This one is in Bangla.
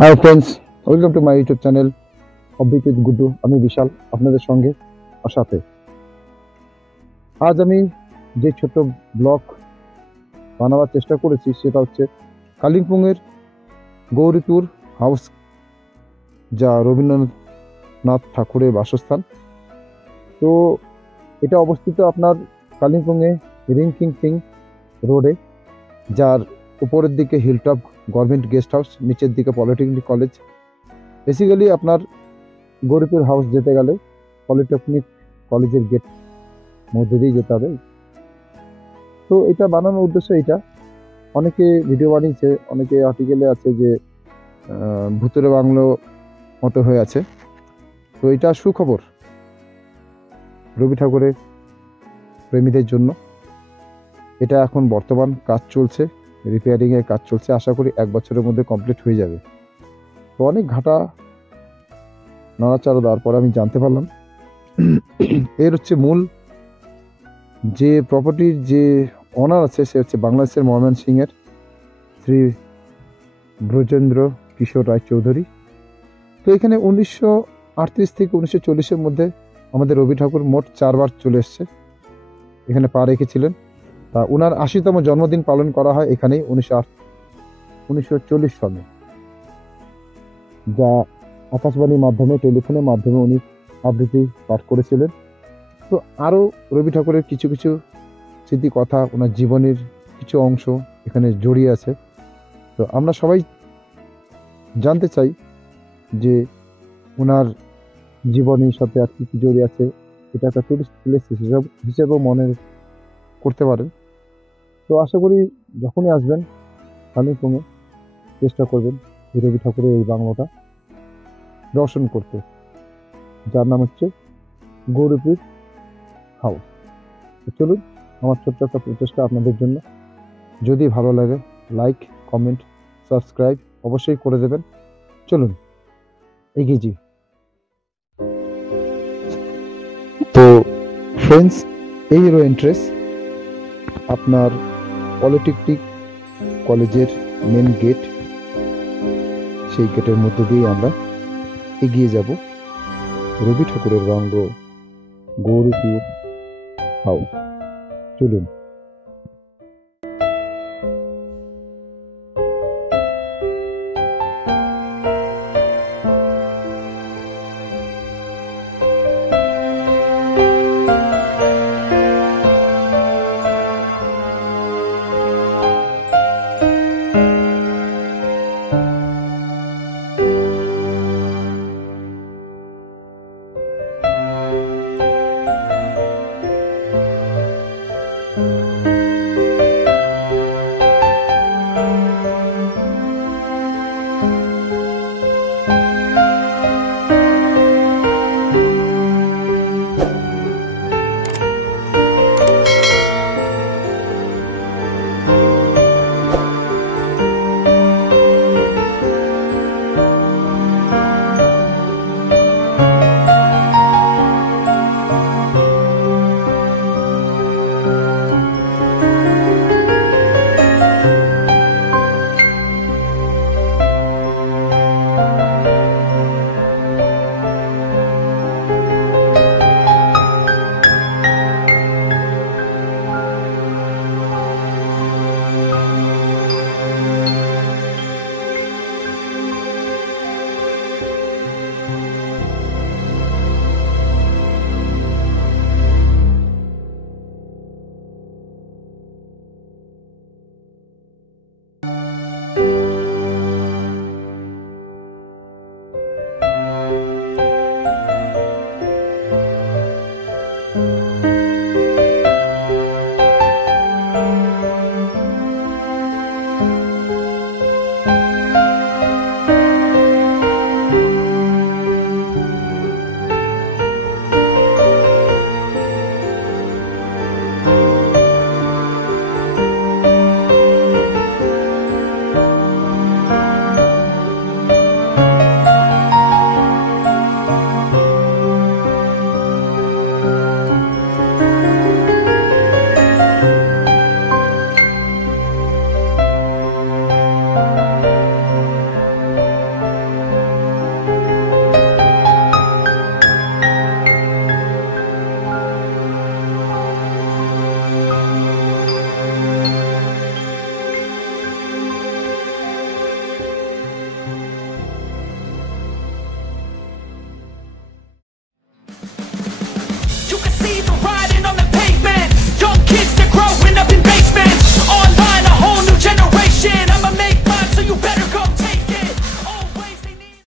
Hi friends, welcome to my YouTube channel offbeat with Guddu. আমি বিশাল, আপনাদের সঙ্গে সাথে। আজ আমি যে ছোট্ট ব্লগ বানাবার চেষ্টা করেছি সেটা হচ্ছে কালিম্পংয়ের গৌরীপুর হাউস, যা রবীন্দ্রনাথ ঠাকুরের বাসস্থান। তো এটা অবস্থিত আপনার কালিম্পংয়ে রিংকিংটিং রোডে, যার উপরের দিকে হিলটপ গভর্নমেন্ট গেস্ট হাউস, নিচের দিকে পলিটেকনিক কলেজ। বেসিক্যালি আপনার গৌরীপুর হাউস যেতে গেলে পলিটেকনিক কলেজের গেট মধ্যে দিয়ে যেতে হবে। তো এটা বানানোর উদ্দেশ্য এটা, অনেকে ভিডিও বানিয়েছে, অনেকে আর্টিকেলে আছে যে ভূতের বাংলো মতো হয়ে আছে। তো এটা সুখবর রবি ঠাকুরের প্রেমীদের জন্য। এটা এখন বর্তমান কাজ চলছে, রিপেয়ারিংয়ের কাজ চলছে, আশা করি 1 বছরের মধ্যে কমপ্লিট হয়ে যাবে। তো অনেক ঘাটা নাড়াচাড়া দেওয়ার পর আমি জানতে পারলাম এর হচ্ছে মূল যে প্রপার্টির যে অনার আছে সে হচ্ছে বাংলাদেশের ময়মনসিংহের শ্রী ব্রজেন্দ্র কিশোর রায় চৌধুরী। তো এখানে 1938 থেকে 1940-এর মধ্যে আমাদের রবি ঠাকুর মোট 4 বার চলে এসছে, এখানে পা রেখেছিলেন। তা ওনার 80তম জন্মদিন পালন করা হয় এখানেই 1940 সালে, যা আকাশবাণীর মাধ্যমে, টেলিফোনের মাধ্যমে উনি আবৃত্তি পাঠ করেছিলেন। তো আরও রবি ঠাকুরের কিছু কিছু স্মৃতি কথা, ওনার জীবনের কিছু অংশ এখানে জড়িয়ে আছে। তো আমরা সবাই জানতে চাই যে ওনার জীবনের সাথে আর কি কি জড়িয়ে আছে। এটা একটা টুরিস্ট প্লেস হিসেবেও মনে করতে পারেন। তো আশা করি যখনই আসবেন কালিম্পংয়ে চেষ্টা করবেন এই রবি ঠাকুরের এই বাংলোটা দর্শন করতে, যার নাম হচ্ছে গৌরীপুর হাউস। তো চলুন, আমার ছোট্ট একটা প্রচেষ্টা আপনাদের জন্য। যদি ভালো লাগে লাইক, কমেন্ট, সাবস্ক্রাইব অবশ্যই করে দেবেন। চলুন এগিয়ে যাই। তো ফ্রেন্ডস, এই হলো এন্ট্রেন্স আপনার পলিটেকনিক কলেজের মেন গেট। সেই গেটের মধ্যে দিয়ে আমরা এগিয়ে যাব রবি ঠাকুরের বাংলো গৌরীপুর হাউস। চলুন।